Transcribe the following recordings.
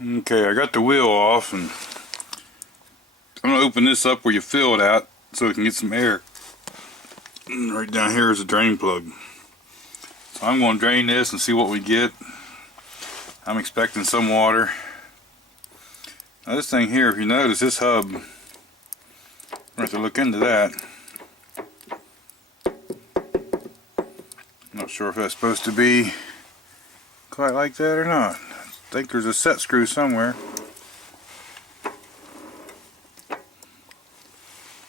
Okay, I got the wheel off, and I'm going to open this up where you fill it out so we can get some air. And right down here is a drain plug. So I'm going to drain this and see what we get. I'm expecting some water. Now this thing here, if you notice, this hub, we're going to have to look into that. I'm not sure if that's supposed to be quite like that or not. I think there's a set screw somewhere.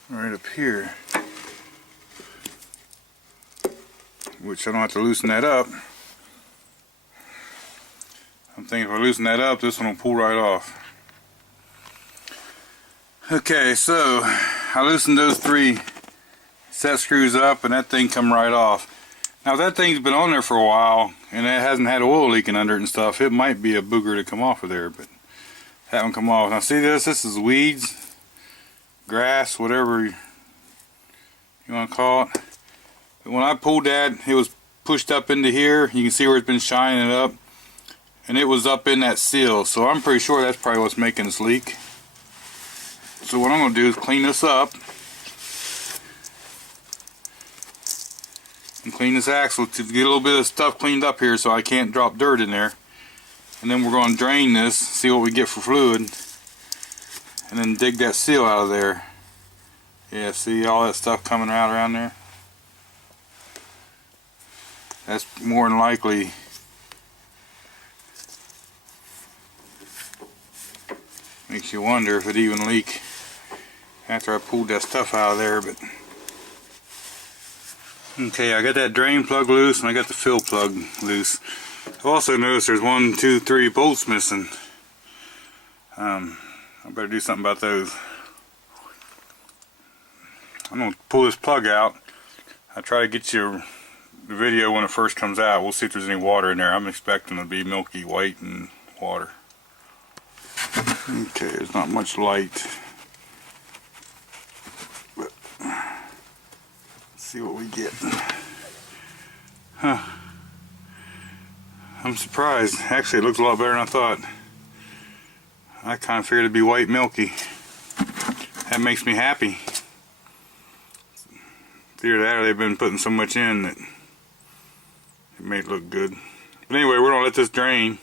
Right up here. Which I don't have to loosen that up. I'm thinking if I loosen that up, this one will pull right off. Okay, so I loosened those 3 set screws up and that thing come right off. Now if that thing's been on there for a while and it hasn't had oil leaking under it and stuff, it might be a booger to come off of there, but that one come off. Now see this? This is weeds, grass, whatever you want to call it. But when I pulled that, it was pushed up into here. You can see where it's been shining it up. And it was up in that seal. So I'm pretty sure that's probably what's making this leak. So what I'm going to do is clean this up. And clean this axle to get a little bit of stuff cleaned up here so I can't drop dirt in there. And then we're going to drain this, see what we get for fluid. And then dig that seal out of there. Yeah, see all that stuff coming out around there? That's more than likely makes you wonder if it even leaked after I pulled that stuff out of there. But okay, I got that drain plug loose and I got the fill plug loose. I've also noticed there's 1, 2, 3 bolts missing. I better do something about those. I'm going to pull this plug out. I'll try to get you the video when it first comes out. We'll see if there's any water in there. I'm expecting it to be milky white and water. Okay, there's not much light. But let's see what we get. Huh. I'm surprised. Actually, it looks a lot better than I thought. I kind of figured it'd be white milky. That makes me happy. Either that or they've been putting so much in that it may look good. But anyway, we're going to let this drain.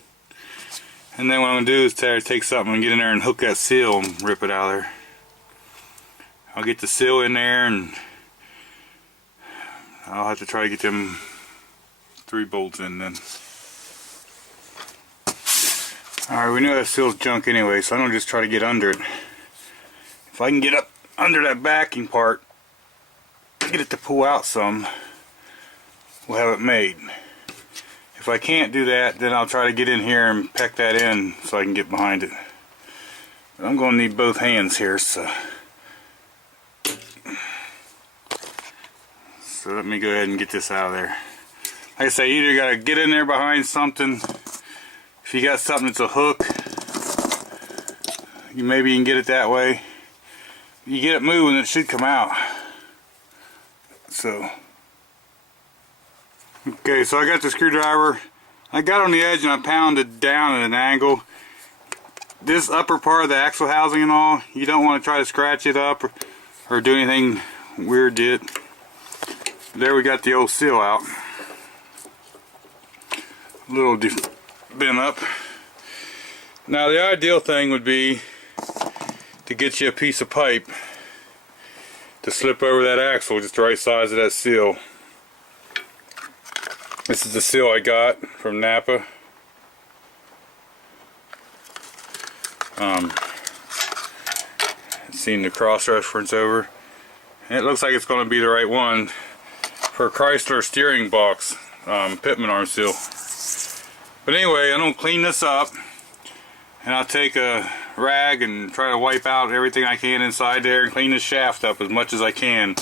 And then what I'm going to do is take something and get in there and hook that seal and rip it out of there. I'll get the seal in there and I'll have to try to get them 3 bolts in then. Alright, we know that seal's junk anyway, so I'm going to just try to get under it. If I can get up under that backing part, get it to pull out some, we'll have it made. If I can't do that, then I'll try to get in here and peck that in so I can get behind it. But I'm going to need both hands here, so let me go ahead and get this out of there. Like I say, you either got to get in there behind something. If you got something that's a hook, maybe you can get it that way. You get it moving, it should come out. So, okay, so I got the screwdriver. I got on the edge and I pounded down at an angle. This upper part of the axle housing and all, you don't want to try to scratch it up or do anything weird to it. There we got the old seal out. A little bent up. Now the ideal thing would be to get you a piece of pipe to slip over that axle, just the right size of that seal. This is the seal I got from Napa. Seen the cross reference over. And it looks like it's going to be the right one for a Chrysler steering box pitman arm seal. But anyway, I'm going to clean this up and I'll take a rag and try to wipe out everything I can inside there and clean this shaft up as much as I can,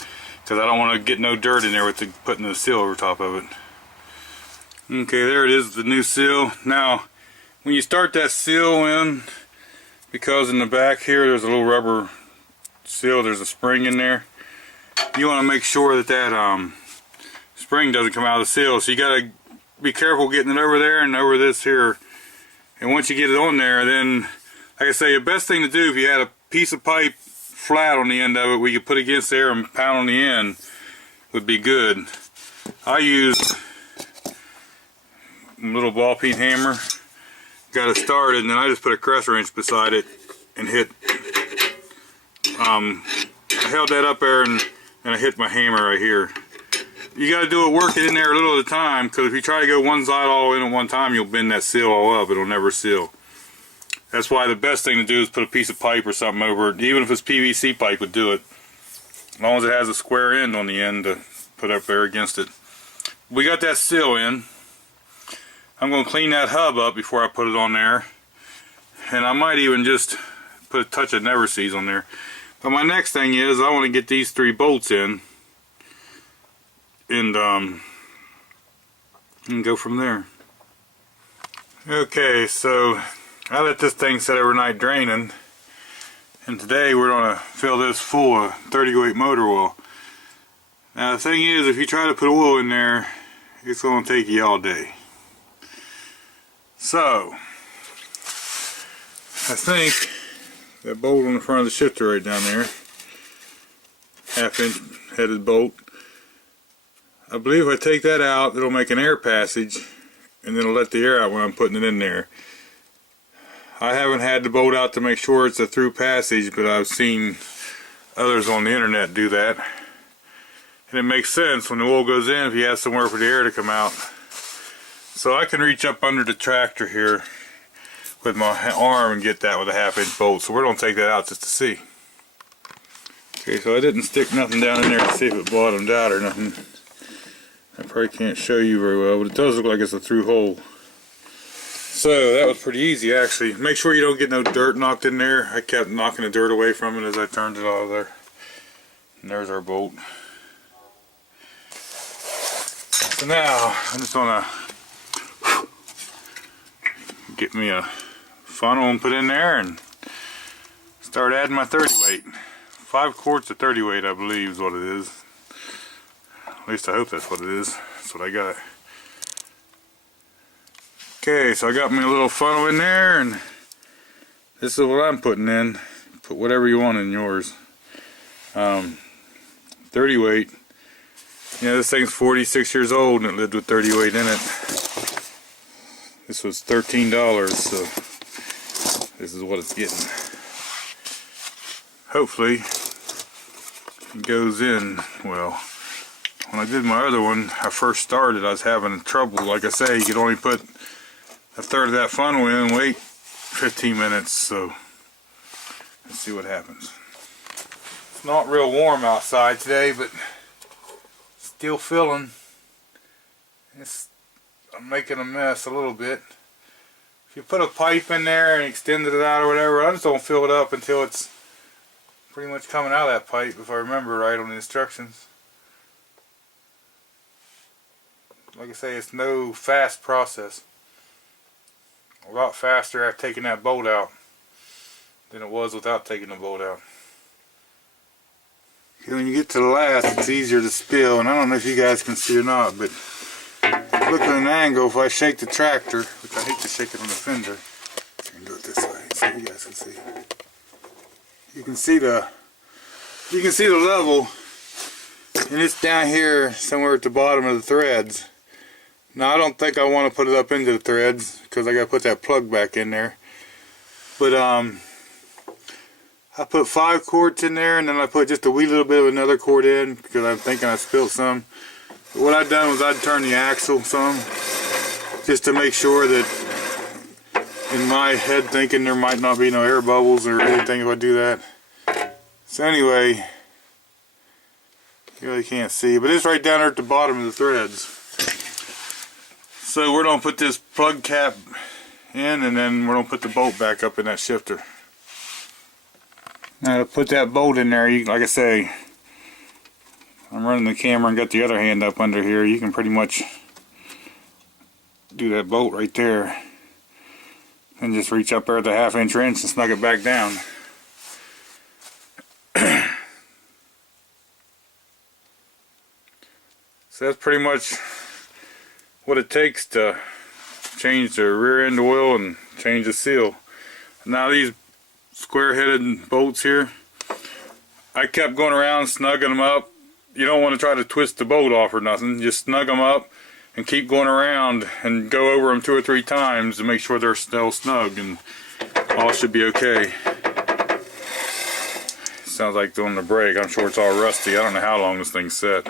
because I don't want to get no dirt in there with putting the seal over top of it. Okay, there it is, the new seal. Now, when you start that seal in, because in the back here there's a little rubber seal, there's a spring in there, you want to make sure that that spring doesn't come out of the seal. So you got to be careful getting it over there and over this here And once you get it on there, then, like I say, the best thing to do, if you had a piece of pipe flat on the end of it, we could put against there and pound on the end, would be good. I use a little ball peen hammer, got it started, and then I just put a crescent wrench beside it and hit. I held that up there and I hit my hammer right here. You got to do it, work it in there a little at a time, because if you try to go one side all the way in at one time, you'll bend that seal all up. It'll never seal. That's why the best thing to do is put a piece of pipe or something over it. Even if it's PVC pipe would do it. As long as it has a square end on the end to put up there against it. We got that seal in. I'm going to clean that hub up before I put it on there. And I might even just put a touch of Never Seas on there. But my next thing is I want to get these 3 bolts in. And go from there. Okay, so I let this thing sit overnight draining, and today we're going to fill this full of 30-weight motor oil. Now the thing is, if you try to put oil in there, it's going to take you all day. So I think that bolt on the front of the shifter right down there, 1/2-inch headed bolt, I believe if I take that out, it'll make an air passage, and then it'll let the air out when I'm putting it in there. I haven't had the bolt out to make sure it's a through passage, but I've seen others on the internet do that. And it makes sense when the oil goes in if you have somewhere for the air to come out. So I can reach up under the tractor here with my arm and get that with a 1/2-inch bolt. So we're going to take that out just to see. Okay, so I didn't stick nothing down in there to see if it bottomed out or nothing. I probably can't show you very well, but it does look like it's a through hole. So that was pretty easy actually. Make sure you don't get no dirt knocked in there. I kept knocking the dirt away from it as I turned it out of there. And there's our bolt. So now I'm just gonna get me a funnel and put in there and start adding my 30 weight. 5 quarts of 30 weight I believe is what it is. At least I hope that's what it is. That's what I got. Okay, so I got me a little funnel in there, and this is what I'm putting in. Put whatever you want in yours. 30 weight. Yeah, this thing's 46 years old and it lived with 30 weight in it. This was $13, so this is what it's getting. Hopefully it goes in well. When I did my other one, I first started, I was having trouble. Like I say, you could only put 1/3 of that funnel in and wait 15 minutes, so let's see what happens. It's not real warm outside today, but still filling. I'm making a mess a little bit. If you put a pipe in there and extended it out or whatever, I just don't fill it up until it's pretty much coming out of that pipe, if I remember right on the instructions. Like I say, it's no fast process. A lot faster after taking that bolt out than it was without taking the bolt out. Okay, when you get to the last, it's easier to spill, and I don't know if you guys can see or not, but look at an angle. If I shake the tractor, which I hate to shake it on the fender, I can do it this way so you guys can see. You can see the level, and it's down here somewhere at the bottom of the threads. Now I don't think I want to put it up into the threads because I got to put that plug back in there. But I put 5 quarts in there, and then I put just a wee little bit of another quart in because I'm thinking I spilled some. But what I've done was I'd turn the axle some just to make sure that in my head thinking there might not be no air bubbles or anything if I do that. So anyway, you really can't see, but it's right down there at the bottom of the threads. So we're going to put this plug cap in, and then we're going to put the bolt back up in that shifter. Now to put that bolt in there, like I say, I'm running the camera and got the other hand up under here. You can pretty much do that bolt right there. And just reach up there at the 1/2-inch wrench and snug it back down. So that's pretty much what it takes to change the rear end oil and change the seal. Now these square-headed bolts here, I kept going around snugging them up. You don't want to try to twist the bolt off or nothing. Just snug them up and keep going around and go over them 2 or 3 times to make sure they're still snug, and all should be okay. Sounds like doing the brake. I'm sure it's all rusty. I don't know how long this thing's set.